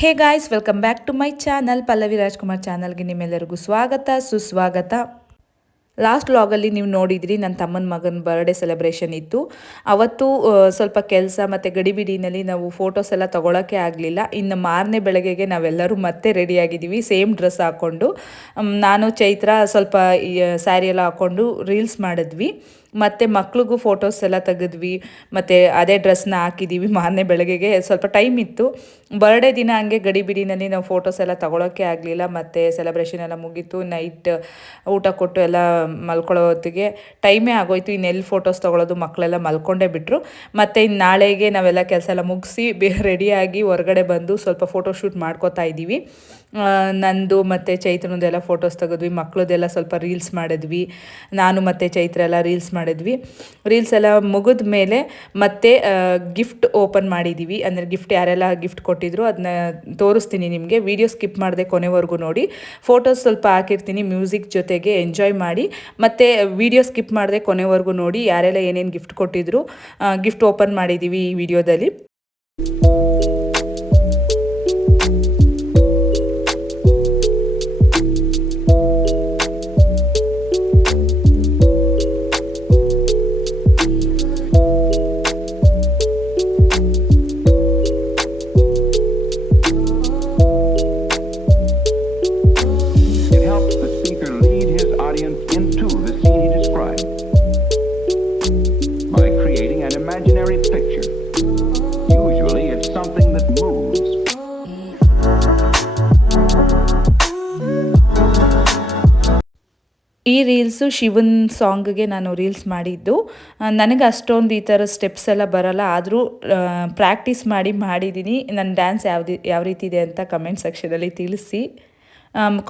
Hey guys, welcome back to my channel. Pallavi Rajkumar ಚಾನಲ್ಗೆ ನಿಮ್ಮೆಲ್ಲರಿಗೂ ಸ್ವಾಗತ ಸುಸ್ವಾಗತ. ಲಾಸ್ಟ್ ವ್ಲಾಗಲ್ಲಿ ನೀವು ನೋಡಿದ್ರಿ, ನನ್ನ ತಮ್ಮನ ಮಗನ ಬರ್ಡೇ ಸೆಲೆಬ್ರೇಷನ್ ಇತ್ತು. ಅವತ್ತು ಸ್ವಲ್ಪ ಕೆಲಸ ಮತ್ತು ಗಡಿಬಿಡಿನಲ್ಲಿ ನಾವು ಫೋಟೋಸ್ ಎಲ್ಲ ತೊಗೊಳಕ್ಕೆ ಆಗಲಿಲ್ಲ. ಇನ್ನು ಮಾರನೇ ಬೆಳಗ್ಗೆಗೆ ನಾವೆಲ್ಲರೂ ಮತ್ತೆ ರೆಡಿಯಾಗಿದ್ದೀವಿ, ಸೇಮ್ ಡ್ರೆಸ್ ಹಾಕ್ಕೊಂಡು. ನಾನು ಚೈತ್ರ ಸ್ವಲ್ಪ ಸ್ಯಾರಿ ಎಲ್ಲ ಹಾಕ್ಕೊಂಡು ರೀಲ್ಸ್ ಮಾಡಿದ್ವಿ. ಮತ್ತು ಮಕ್ಳಿಗೂ ಫೋಟೋಸ್ ಎಲ್ಲ ತೆಗೆದ್ವಿ, ಮತ್ತು ಅದೇ ಡ್ರೆಸ್ನ ಹಾಕಿದ್ದೀವಿ. ಮಾರನೇ ಬೆಳಗ್ಗೆಗೆ ಸ್ವಲ್ಪ ಟೈಮ್ ಇತ್ತು. ಬರ್ಡೇ ದಿನ ಹಂಗೆ ಗಡಿಬಿಡಿನಲ್ಲಿ ನಾವು ಫೋಟೋಸ್ ಎಲ್ಲ ತೊಗೊಳಕ್ಕೆ ಆಗಲಿಲ್ಲ. ಮತ್ತು ಸೆಲೆಬ್ರೇಷನ್ ಎಲ್ಲ ಮುಗೀತು. ನೈಟ್ ಊಟ ಕೊಟ್ಟು ಎಲ್ಲ ಮಲ್ಕೊಳ್ಳೋ ಹೊತ್ತಿಗೆ ಟೈಮೇ ಆಗೋಯ್ತು. ಇನ್ನೆಲ್ಲಿ ಫೋಟೋಸ್ ತೊಗೊಳೋದು, ಮಕ್ಕಳೆಲ್ಲ ಮಲ್ಕೊಂಡೇ ಬಿಟ್ಟರು. ಮತ್ತು ಇನ್ನು ನಾಳೆಗೆ ನಾವೆಲ್ಲ ಕೆಲಸ ಎಲ್ಲ ಮುಗಿಸಿ ರೆಡಿಯಾಗಿ ಹೊರಗಡೆ ಬಂದು ಸ್ವಲ್ಪ ಫೋಟೋಶೂಟ್ ಮಾಡ್ಕೋತಾ ಇದ್ದೀವಿ. ನಂದು ಮತ್ತು ಚೈತ್ರನದೆಲ್ಲ ಫೋಟೋಸ್ ತೆಗೆದ್ವಿ. ಮಕ್ಕಳದೆಲ್ಲ ಸ್ವಲ್ಪ ರೀಲ್ಸ್ ಮಾಡಿದ್ವಿ. ನಾನು ಮತ್ತು ಚೈತ್ರ ಎಲ್ಲ ರೀಲ್ಸ್ ಮಾಡಿದ್ವಿ. ರೀಲ್ಸ್ ಎಲ್ಲ ಮುಗಿದ ಮೇಲೆ ಮತ್ತೆ ಗಿಫ್ಟ್ ಓಪನ್ ಮಾಡಿದ್ದೀವಿ. ಅಂದರೆ ಗಿಫ್ಟ್ ಯಾರೆಲ್ಲ ಗಿಫ್ಟ್ ಕೊಟ್ಟಿದ್ರು ಅದನ್ನ ತೋರಿಸ್ತೀನಿ ನಿಮಗೆ. ವಿಡಿಯೋ ಸ್ಕಿಪ್ ಮಾಡದೆ ಕೊನೆವರೆಗೂ ನೋಡಿ. ಫೋಟೋಸ್ ಸ್ವಲ್ಪ ಹಾಕಿರ್ತೀನಿ ಮ್ಯೂಸಿಕ್ ಜೊತೆಗೆ, ಎಂಜಾಯ್ ಮಾಡಿ. ಮತ್ತು ವಿಡಿಯೋ ಸ್ಕಿಪ್ ಮಾಡದೆ ಕೊನೆವರೆಗೂ ನೋಡಿ ಯಾರೆಲ್ಲ ಏನೇನು ಗಿಫ್ಟ್ ಕೊಟ್ಟಿದ್ರು. ಗಿಫ್ಟ್ ಓಪನ್ ಮಾಡಿದ್ದೀವಿ ಈ ವಿಡಿಯೋದಲ್ಲಿ. ಈ ರೀಲ್ಸು ಶಿವನ್ ಸಾಂಗ್ಗೆ ನಾನು ರೀಲ್ಸ್ ಮಾಡಿದ್ದು. ನನಗೆ ಅಷ್ಟೊಂದು ಈ ಥರ ಸ್ಟೆಪ್ಸ್ ಎಲ್ಲ ಬರೋಲ್ಲ, ಆದರೂ ಪ್ರಾಕ್ಟೀಸ್ ಮಾಡಿದ್ದೀನಿ. ನನ್ನ ಡ್ಯಾನ್ಸ್ ಯಾವ ರೀತಿ ಇದೆ ಅಂತ ಕಮೆಂಟ್ ಸೆಕ್ಷನಲ್ಲಿ ತಿಳಿಸಿ.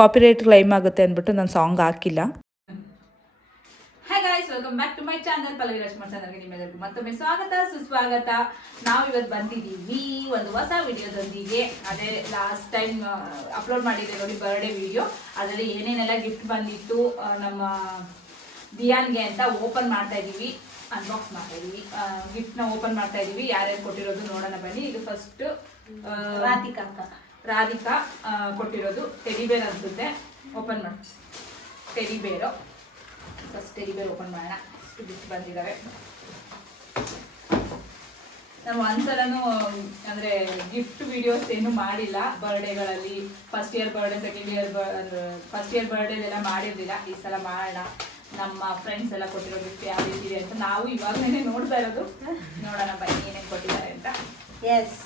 ಕಾಪಿರೈಟ್ ಕ್ಲೈಮ್ ಆಗುತ್ತೆ ಅಂದ್ಬಿಟ್ಟು ನಾನು ಸಾಂಗ್ ಹಾಕಿಲ್ಲ. Hi guys, welcome back to my channel. Pallavi Rajkumar ಚಾನಲ್ಗೆ ನಿಮ್ಮೆಲ್ಲರಿಗೂ ಮತ್ತೊಮ್ಮೆ ಸ್ವಾಗತ ಸುಸ್ವಾಗತ. ನಾವು ಇವತ್ತು ಬಂದಿದ್ದೀವಿ ಒಂದು ಹೊಸ ವಿಡಿಯೋದೊಂದಿಗೆ. ಅದೇ ಲಾಸ್ಟ್ ಟೈಮ್ ಅಪ್ಲೋಡ್ ಮಾಡಿದ್ದೆ ನೋಡಿ, ಬರ್ಡೇ ವಿಡಿಯೋ. ಅದರಲ್ಲಿ ಏನೇನೆಲ್ಲ ಗಿಫ್ಟ್ ಬಂದಿತ್ತು ನಮ್ಮ ದಿಯಾನ್ಗೆ ಅಂತ ಓಪನ್ ಮಾಡ್ತಾ ಇದ್ದೀವಿ, ಅನ್ಬಾಕ್ಸ್ ಮಾಡ್ತಾ ಇದ್ದೀವಿ. ಗಿಫ್ಟ್ನ ಓಪನ್ ಮಾಡ್ತಾ ಇದ್ದೀವಿ. ಯಾರ್ಯಾರು ಕೊಟ್ಟಿರೋದು ನೋಡೋಣ ಬನ್ನಿ. ಇದು ಫಸ್ಟ್ ರಾಧಿಕಾ ಕೊಟ್ಟಿರೋದು ಟೆಡಿಬೇರ್ ಅನ್ಸುತ್ತೆ. ಓಪನ್ ಮಾಡಿ. ಟೆಡಿಬೇರು ಫಸ್ಟ್ ಟೆಡಿಬೇರ್ ಓಪನ್ ಮಾಡೋಣ. ಇಷ್ಟು ಗಿಫ್ಟ್ ಬಂದಿದ್ದಾವೆ. ನಾನು ಒಂದ್ಸಲನೂ ಅಂದರೆ ಗಿಫ್ಟ್ ವಿಡಿಯೋಸ್ ಏನು ಮಾಡಿಲ್ಲ ಬರ್ಡೇಗಳಲ್ಲಿ. First year birthday, second year first year ಬರ್ಡೇಲೆಲ್ಲ ಮಾಡಿರಲಿಲ್ಲ. ಈ ಸಲ ಮಾಡೋಣ. ನಮ್ಮ ಫ್ರೆಂಡ್ಸ್ ಎಲ್ಲ ಕೊಟ್ಟಿರೋ ಗಿಫ್ಟ್ ಯಾವ ರೀತಿ ಇದೆ ಅಂತ ನಾವು ಇವಾಗಲೇ ನೋಡ್ತಾ ಇರೋದು. ನೋಡೋಣ ಬನ್ನಿ ಏನೇನು ಕೊಟ್ಟಿದ್ದಾರೆ ಅಂತ. ಎಸ್,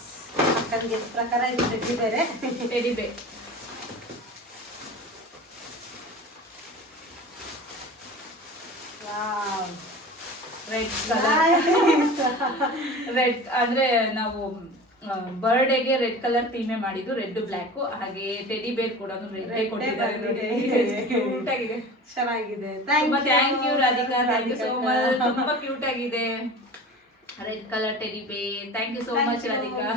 ಅಕ್ಕನಿಗೆ ಪ್ರಕಾರ ಇದು ಟೆಡಿಬೇರೆ. Teddy bear red colour. ರೆಡ್ ಅಂದ್ರೆ ನಾವು ಬರ್ಡೇಗೆ ರೆಡ್ ಕಲರ್ ಥೀಮೇ ಮಾಡಿದ್ದು, ರೆಡ್ ಬ್ಲ್ಯಾಕ್. ಹಾಗೆ ಟೆಡಿ ಬೇರ್ ಕೂಡ ರೆಡ್ ಕೊಟ್ಟಿದ್ದಾರೆ. ಚೆನ್ನಾಗಿದೆ. Thank you Radhika, thank you so much. ತುಂಬಾ ಕ್ಯೂಟ್ ಆಗಿದೆ red colour teddy bear. Thank you so much Radhika.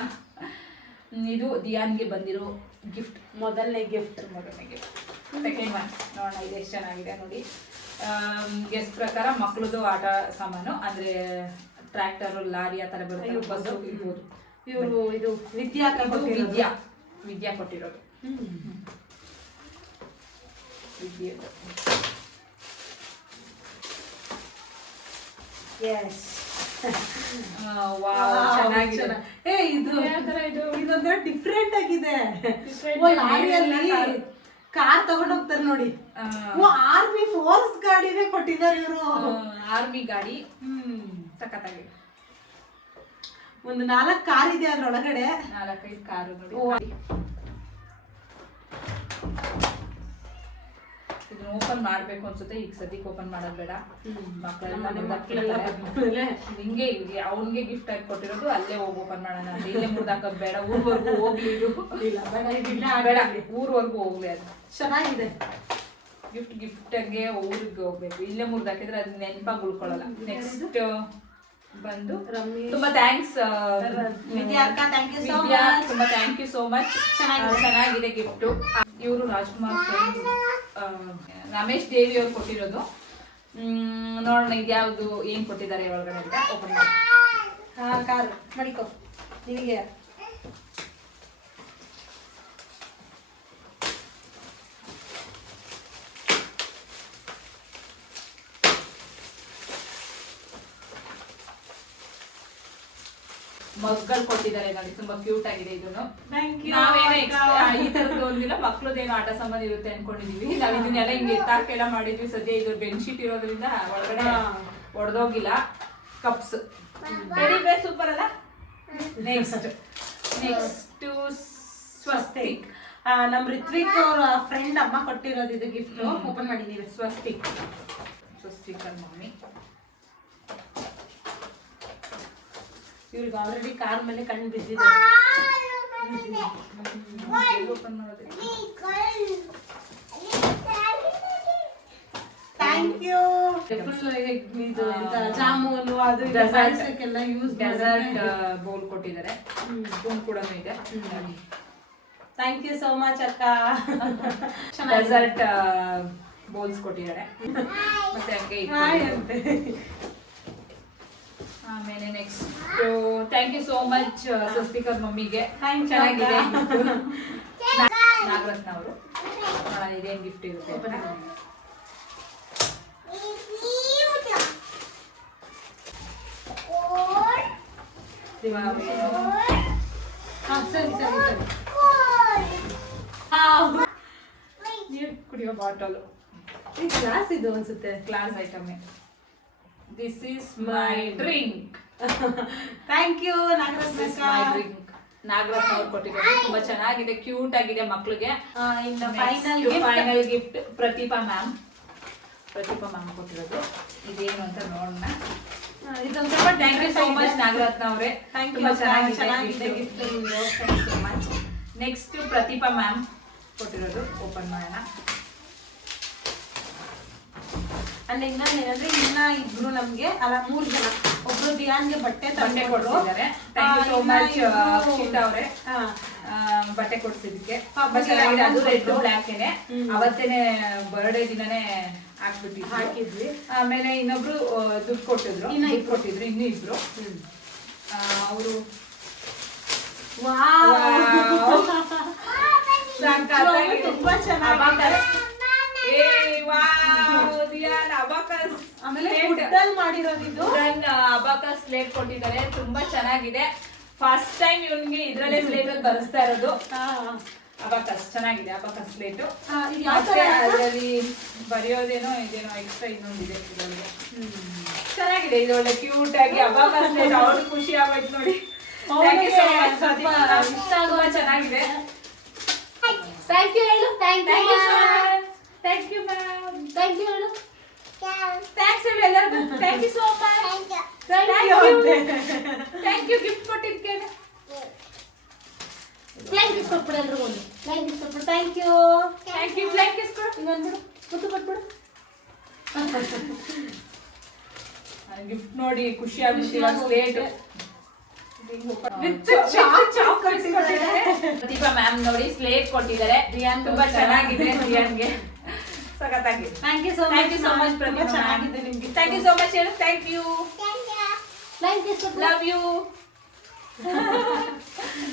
ಇದು ದಿಯಾನ್ಗೆ ಬಂದಿರೋ ಗಿಫ್ಟ್, ಮೊದಲನೇ ಗಿಫ್ಟ್. ಸೆಕೆಂಡ್ ಒನ್ ನೋಡೋಣ, ಇದು ಎಷ್ಟು ಚೆನ್ನಾಗಿದೆ ನೋಡಿ. ಗೆಸ್ಟ್ ಪ್ರಕಾರ ಮಕ್ಕಳದು ಆಟ ಸಾಮಾನು, ಅಂದ್ರೆ ಟ್ರ್ಯಾಕ್ಟರ್, ಲಾರಿ ಆ ಥರ ಬರುತ್ತೆ, ಬಸ್ಸು ಇರ್ಬೋದು. ಇವರು ಇದು ವಿದ್ಯಾ ಕೊಟ್ಟಿರೋದು. ಚೆನ್ನಾಗಿದೆ. ಇದೊಂಥರ ಡಿಫ್ರೆಂಟ್ ಆಗಿದೆ. ಕಾರ್ ತಗೊಂಡು ಹೋಗ್ತಾರೆ ನೋಡಿ. ಆರ್ಮಿ ಫೋರ್ಸ್ ಗಾಡಿನೇ ಕೊಟ್ಟಿದ್ದಾರೆ ಇವರು. ಆರ್ಮಿ ಗಾಡಿ ಸಖತ್ತಾಗಿದೆ. ಒಂದು 4 ಕಾರ್ ಇದೆ ಅದ್ರೊಳಗಡೆ. 4-5 ಕಾರು ನೋಡಿ. ಇದನ್ನ ಓಪನ್ ಮಾಡ್ಬೇಕು ಅನ್ಸುತ್ತೆ. ಈಗ ಸದ್ಯಕ್ಕೆ ಓಪನ್ ಮಾಡೋದು ಬೇಡ. ಮಕ್ಕಳೆಲ್ಲ ಹಿಂಗೆ ಅವನ್ಗೆ ಗಿಫ್ಟ್ ಆಗಿ ಕೊಟ್ಟಿರೋದು. ಅಲ್ಲೇ ಹೋಗಿ ಓಪನ್ ಮಾಡೋಣ ಅಂತ. ಇಲ್ಲೇ ಮುರ್ದಾಕೋದು ಬೇಡ, ಊರ್ವರೆಗೂ ಹೋಗ್ಲಿ. ಇದು ಬೇಡ, ಊರ್ವರೆಗೂ ಹೋಗ್ಲಿ. ಅದು ಚೆನ್ನಾಗಿದೆ. ಗಿಫ್ಟ್ ಹಂಗೆ ಊರಿಗೆ ಹೋಗ್ಬೇಕು. ಇಲ್ಲೇ ಮುರ್ದಾಕಿದ್ರೆ ಅದು ನೆನಪಾಗಿ ಉಳ್ಕೊಳ್ಳಲ್ಲ. ನೆಕ್ಸ್ಟ್ ಬಂದು ತುಂಬಾ ಥ್ಯಾಂಕ್ಸ್ ವಿದ್ಯಾ, ತುಂಬಾ ಥ್ಯಾಂಕ್ ಯು ಸೋ ಮಚ್. ಚೆನ್ನಾಗಿದೆ ಗಿಫ್ಟು. ಇವರು ರಾಜ್ಕುಮಾರ್ ಫ್ರೆಂಡ್ ರಮೇಶ್ ದೇವಿ ಅವ್ರು ಕೊಟ್ಟಿರೋದು. ನೋಡೋಣ ಇದ್ಯಾವುದು ಏನು ಕೊಟ್ಟಿದ್ದಾರೆ ಒಳಗಡೆ ಅಂತ. ಓಪನ್ ಮಾಡಿ. ಕಾರ್ ಮಾಡಿಕೋ ನಿನಗೆ. ಮಗ್ಗಳು ಕೊಟ್ಟಿದ್ದಾರೆ ನೋಡಿ, ತುಂಬಾ ಕ್ಯೂಟ್ ಆಗಿದೆ ಇದನ್ನು. Thank you, ನಾವೇನೋ ಅಕ್ಕ. ಈ ತರದ್ದು ಒಂದಿಲ್ಲ, ಮಕ್ಳದೇನೋ ಆಟ ಸಾಮಾನು ಇರುತ್ತೆ ಅನ್ಕೊಂಡಿದೀವಿ. ನಾವ್ ಇದನ್ನೆಲ್ಲ ಹಿಂಗೆ ಎತ್ತಾಕೆಲ್ಲ ಮಾಡಿದ್ವಿ. ಸದ್ಯ ಇದು ಬೆಡ್ಶೀಟ್ ಇರೋದ್ರಿಂದ ಒಳಗಡೆ ಒಡೆದೋಗಿಲ್ಲ. ಕಪ್ಸ್ ಸೂಪರ್ ಅಲ್ಲ. ನೆಕ್ಸ್ಟ್ ಸ್ವಸ್ತಿಕ್. ನಮ್ ರಿತ್ವಿಕ್ ಅವ್ರ ಫ್ರೆಂಡ್ ಅಮ್ಮ ಕೊಟ್ಟಿರೋದು ಇದು ಗಿಫ್ಟ್. ಓಪನ್ ಮಾಡಿ ನೀವು. ಸ್ವಸ್ತಿಕ್ ಮಮ್ಮಿ. ಇವ್ರಿಗೆ ಆಲ್ರೆಡಿ ಕಾರ್ ಮೇಲೆ ಕಣ್ಣು ಬಿದ್ದಿದೆ. ಓಪನ್ ಮಾಡೋದು. Thank you. ಫುಲ್ ಇದು ಜಾಮೂನು ಅದು ಎಲ್ಲ ಯೂಸ್ ಡೆಸರ್ಟ್ ಬೌಲ್ ಕೊಟ್ಟಿದ್ದಾರೆ. ಸ್ಪೂನ್ ಕೂಡ ಇದೆ. ಥ್ಯಾಂಕ್ ಯು ಸೋ ಮಚ್ ಅಕ್ಕ. ಡೆಸರ್ಟ್ ಬೌಲ್ಸ್ ಕೊಟ್ಟಿದ್ದಾರೆ. ಮತ್ತೆ ಹಂಗೆ ಆಮೇಲೆ next thank you so much Swastikar ಮಮ್ಮಿಗೆ. ಚೆನ್ನಾಗಿದೆ. ನಾಗರತ್ನ ಅವರು ಇದೇನು ಗಿಫ್ಟ್ ಇರುತ್ತೆ. ನೀರು ಕುಡಿಯೋ ಬಾಟಲ್. ಗ್ಲಾಸ್ ಇದು ಅನ್ಸುತ್ತೆ. Class item. This is my drink. Thank you Nagaratna ಅವ್ರು ಕೊಟ್ಟಿದ್ದಾರೆ. ತುಂಬಾ ಚೆನ್ನಾಗಿದೆ, ಕ್ಯೂಟ್ ಆಗಿದೆ ಮಕ್ಳಿಗೆ. ಇನ್ನು ಫೈನಲ್ ಗಿಫ್ಟ್ ಪ್ರತಿಭಾ ಮ್ಯಾಮ್ ಕೊಟ್ಟಿರೋದು. ಇದೇನು ಅಂತ ನೋಡೋಣ. ಇದೊಂದು ಸ್ವಲ್ಪ thank you so much Nagaratna ಅವರೇ. ತುಂಬಾ ಚೆನ್ನಾಗಿದೆ gift. Thank you so much. Next Pratibha ma'am ಕೊಟ್ಟಿರೋದು. ಓಪನ್ ಮಾಡೋಣ. ಅಂದ್ರೆ ಇನ್ನೊಂದೇನಂದ್ರೆ ಇನ್ನ ಇಬ್ರು ನಮ್ಗೆ ಅಲ್ಲ 3 ಜನ. ಒಬ್ರು ದಿಯಾನ್ಗೆ ಬಟ್ಟೆ ಕೊಡ್ಸಿದ್ದಾರೆ. Thank you so much Akshitha ಅವರೇ. ಬಟ್ಟೆ ಕೊಡ್ಸಿದ್ದಕ್ಕೆ ತುಂಬಾ ಚೆನ್ನಾಗಿದೆ. ಅದು ರೆಡ್ ಬ್ಲ್ಯಾಕ್ ಏನೆ ಅವತ್ತೇನೆ ಬರ್ಡೇ ದಿನನೇ ಹಾಕಿದ್ವಿ. ಆಮೇಲೆ ಇನ್ನೊಬ್ರು ದುಡ್ಡು ಕೊಟ್ಟಿದ್ರು. ಇನ್ನೂ ಇಬ್ರು. ಅವರು ತುಂಬಾ ಚೆನ್ನಾಗಿದೆ. ಆಮೇಲೆ ಮಾಡಿರೋದು ಅಬಾಕಸ್ ಸ್ಲೇಟ್ ಕೊಟ್ಟಿದ್ದಾರೆ. ತುಂಬಾ ಚೆನ್ನಾಗಿದೆ. ಫಸ್ಟ್ ಟೈಮ್ ಇವನ್ಗೆ ಇದ್ರಲ್ಲೇ ಸ್ಲೇಟ್ ಅಲ್ಲಿ ಬರೆಸ್ತಾ ಇರೋದು. ಅಬಾಕಸ್ ಚೆನ್ನಾಗಿದೆ. ಅಬಾಕಸ್ ಸ್ಲೇಟ್ ಅದರಲ್ಲಿ ಬರೆಯೋದೇನೋ ಇದೇನೋ ಎಕ್ಸ್ಟ್ರಾ ಇನ್ನೊಂದಿದೆ ಇದರಲ್ಲಿ. ಚೆನ್ನಾಗಿದೆ. ಇದು ಒಳ್ಳೆ ಕ್ಯೂಟ್ ಆಗಿ ಅಬಾಕಸ್ ಸ್ಲೇಟ್. ಅವ್ರಿಗೆ ಖುಷಿ ಆಗೋಯ್ತು ನೋಡಿ. ಇಷ್ಟ ಆಗುವ ಚೆನ್ನಾಗಿದೆ. ಥ್ಯಾಂಕ್ ಯು ಹೇಳು. Thank you ma'am. ಥ್ಯಾಂಕ್ಸ್ ಹೇಳಿ ಎಲ್ಲರಿಗೂ. Thank you so much. Thank you gift ಕೊಟ್ಟಿದ್ದಕ್ಕೆ. ಥ್ಯಾಂಕ್ ಯು ಕೊಟ್ಬಿಡು ಎಲ್ರಿಗೂ. ಥ್ಯಾಂಕ್ ಯು ಕೊಟ್ಬಿಡು. Thank you. ಥ್ಯಾಂಕ್ ಯು ಕೊಡು. ಇನ್ನೊಂದು ಮುತ್ತು ಕೊಟ್ಬಿಡು. ಗಿಫ್ಟ್ ನೋಡಿ ಖುಷಿ ಆಗುತ್ತೆ. ಸ್ಲೇಟ್ ಪ್ರತಿಭಾ ಮ್ಯಾಮ್ ನೋಡಿ ಸ್ಲೇಟ್ ಕೊಟ್ಟಿದ್ದಾರೆ. ತುಂಬಾ ಚೆನ್ನಾಗಿದೆ. ದಿಯಾನ್ಗೆ ಸಖತ್ತಾಗಿದೆ. Thank you so much Pratibha. ಚೆನ್ನಾಗಿದೆ ನಿಮ್ಗೆ. ಥ್ಯಾಂಕ್ ಯು ಸೋ ಮಚ್ ಹೇಳು. Thank you. Love you.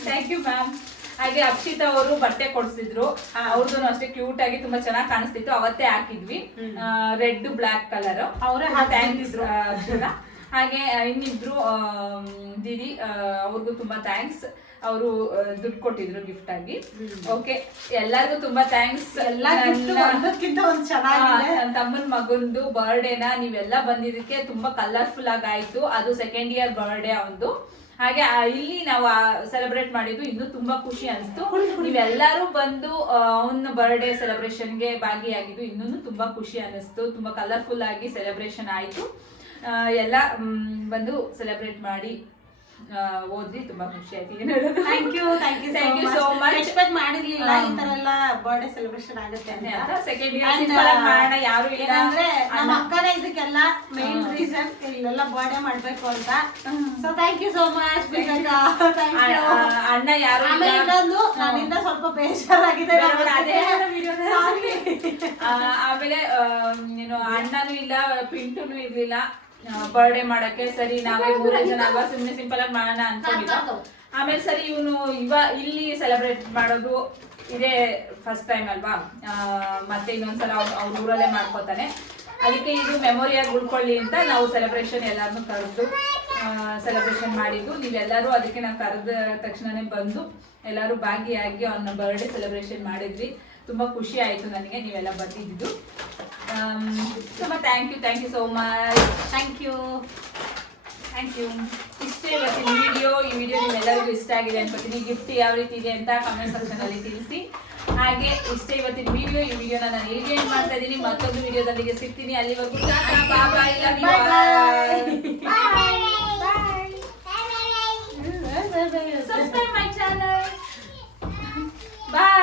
Thank you ma'am. ಹಾಗೆ ಅಕ್ಷಿತಾ ಅವರು ಬಟ್ಟೆ ಕೊಡ್ಸಿದ್ರು. ಅವ್ರದ್ದು ಅಷ್ಟೇ ಕ್ಯೂಟ್ ಆಗಿ ತುಂಬಾ ಚೆನ್ನಾಗಿ ಕಾಣಿಸ್ತಿತ್ತು. ಅವತ್ತೇ ಹಾಕಿದ್ವಿ. Red black colour. ಅವರೇ ಥ್ಯಾಂಕ್ಸ್ ಅಕ್ಷಿತಾ. ಹಾಗೆ ಇನ್ನಿಬ್ರು ದೀದಿ, ಅವ್ರಿಗೂ ತುಂಬಾ ಥ್ಯಾಂಕ್ಸ್. ಅವರು ದುಡ್ಡು ಕೊಟ್ಟಿದ್ರು ಗಿಫ್ಟ್ ಆಗಿ. ಓಕೆ, ಎಲ್ಲರಿಗೂ ತುಂಬಾ ಥ್ಯಾಂಕ್ಸ್. ನನ್ನ ತಮ್ಮನ ಮಗಂದು ಬರ್ಡೇನ ನೀವೆಲ್ಲ ಬಂದಿದ್ದಕ್ಕೆ ತುಂಬಾ ಕಲರ್ಫುಲ್ ಆಗಿ ಆಯ್ತು. ಅದು 2nd ಇಯರ್ ಬರ್ಡೇ ಅವನದು. ಹಾಗೆ ಇಲ್ಲಿ ನಾವು ಸೆಲೆಬ್ರೇಟ್ ಮಾಡಿದ್ದು ಇನ್ನೂ ತುಂಬಾ ಖುಷಿ ಅನಿಸ್ತು. ನೀವೆಲ್ಲರೂ ಬಂದು ಅವನ ಬರ್ಡೇ ಸೆಲೆಬ್ರೇಷನ್ಗೆ ಭಾಗಿಯಾಗಿದ್ದು ಇನ್ನೂ ತುಂಬಾ ಖುಷಿ ಅನಿಸ್ತು. ತುಂಬಾ ಕಲರ್ಫುಲ್ ಆಗಿ ಸೆಲೆಬ್ರೇಷನ್ ಆಯ್ತು. ಎಲ್ಲ ಬಂದು ಸೆಲೆಬ್ರೇಟ್ ಮಾಡಿ ಓದಿ ತುಂಬಾ ಖುಷಿ ಆಯ್ತು. Thank you so much. Expect ಮಾಡಿರ್ಲಿಲ್ಲ ಈ ತರ ಎಲ್ಲ ಬರ್ಡೇ ಸೆಲೆಬ್ರೇಷನ್ ಆಗುತ್ತೆ ಅಂತ. 2nd ಇಯರ್ ಮಾಡೋಣ ಯಾರು ಇಲ್ಲ ಅಂದ್ರೆ ನಮ್ಮ ಅಕ್ಕನೇ ಇದಕ್ಕೆಲ್ಲ ಮೇನ್ ರೀಸನ್ ಇಲ್ಲೆಲ್ಲ ಬರ್ಡೇ ಮಾಡ್ಬೇಕು ಅಂತ. So thank you so much. ಅಣ್ಣ ಯಾರು ಇನ್ನೊಂದು ನನ್ನಿಂದ ಸ್ವಲ್ಪ ಬೇಜಾರಾಗಿದೆ. ಆಮೇಲೆ ಏನು ಅಣ್ಣನೂ ಇಲ್ಲ, ಪಿಂಟುನು ಇರ್ಲಿಲ್ಲ ಬರ್ಡೇ ಮಾಡಕ್ಕೆ. ಸರಿ ನಾವೇ 3 ಜನ ಅಲ್ವಾ, ಸುಮ್ಮನೆ ಸಿಂಪಲ್ ಆಗಿ ಮಾಡೋಣ ಅನ್ಕೊಂಡಿದ್ದ. ಆಮೇಲೆ ಸರಿ ಇವನು ಇಲ್ಲಿ ಸೆಲೆಬ್ರೇಟ್ ಮಾಡೋದು ಇದೇ ಫಸ್ಟ್ ಟೈಮ್ ಅಲ್ವಾ, ಮತ್ತೆ ಇನ್ನೊಂದ್ಸಲ ಅವ್ರ ಊರಲ್ಲೇ ಮಾಡ್ಕೋತಾನೆ. ಅದಕ್ಕೆ ಇದು ಮೆಮೊರಿಯಾಗಿ ಉಳ್ಕೊಳ್ಳಿ ಅಂತ ನಾವು ಸೆಲೆಬ್ರೇಷನ್ ಎಲ್ಲಾರನ್ನೂ ಕರೆದು ಸೆಲೆಬ್ರೇಷನ್ ಮಾಡಿದ್ದು. ನೀವೆಲ್ಲರೂ ಅದಕ್ಕೆ ನಾವು ಕರೆದ ತಕ್ಷಣನೇ ಬಂದು ಎಲ್ಲರೂ ಭಾಗಿಯಾಗಿ ಅವನ ಬರ್ಡೇ ಸೆಲೆಬ್ರೇಷನ್ ಮಾಡಿದ್ವಿ. ತುಂಬ ಖುಷಿ ಆಯಿತು ನನಗೆ ನೀವೆಲ್ಲ ಬಂದಿದ್ದು. ತುಂಬ thank you so much. Thank you. ಇಷ್ಟೇ ಇವತ್ತಿನ ವಿಡಿಯೋ. ಈ ವಿಡಿಯೋ ನಿಮ್ಮೆಲ್ಲರಿಗೂ ಇಷ್ಟ ಆಗಿದೆ ಅನ್ಕೋತೀನಿ. ಗಿಫ್ಟ್ ಯಾವ ರೀತಿ ಇದೆ ಅಂತ ಕಮೆಂಟ್ ಸೆಕ್ಷನ್ ಅಲ್ಲಿ ತಿಳಿಸಿ. ಹಾಗೆ ಇಷ್ಟೇ ಇವತ್ತಿನ ವಿಡಿಯೋ. ಈ ವಿಡಿಯೋನ ನಾನು ಇಲ್ಲಿಗೆ ಎಂಡ್ ಮಾಡ್ತಾ ಇದ್ದೀನಿ. ಮತ್ತೊಂದು ವಿಡಿಯೋದೊಂದಿಗೆ ಸಿಗ್ತೀನಿ. ಅಲ್ಲಿವರೆಗೂ ಸಬ್ಸ್ಕ್ರೈಬ್ ಮೈ ಚಾನಲ್. ಬಾಯ್.